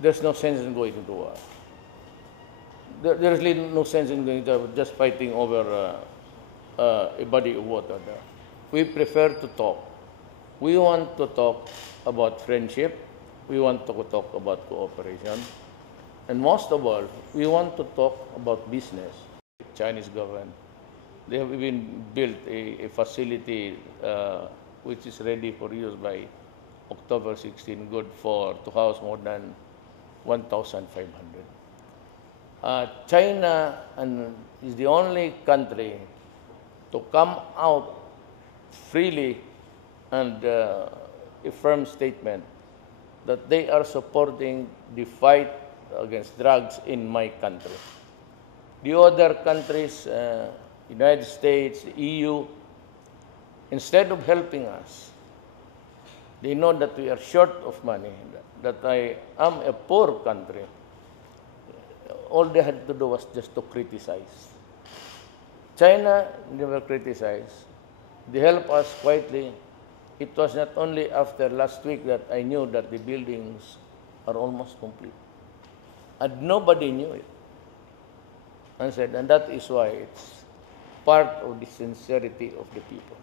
there's no sense in going into war. There's really no sense in going to just fighting over a body of water there. We prefer to talk. We want to talk about friendship. We want to talk about cooperation. And most of all, we want to talk about business. Chinese government, they have even built a facility which is ready for use by October 16, good to house more than 1,500. China is the only country to come out freely and a firm statement that they are supporting the fight against drugs in my country. The other countries, United States, the EU, instead of helping us, they know that we are short of money, that I am a poor country. All they had to do was just to criticize. China never criticized. They helped us quietly. It was not only after last week that I knew that the buildings are almost complete. And nobody knew it. And that is why it's part of the sincerity of the people.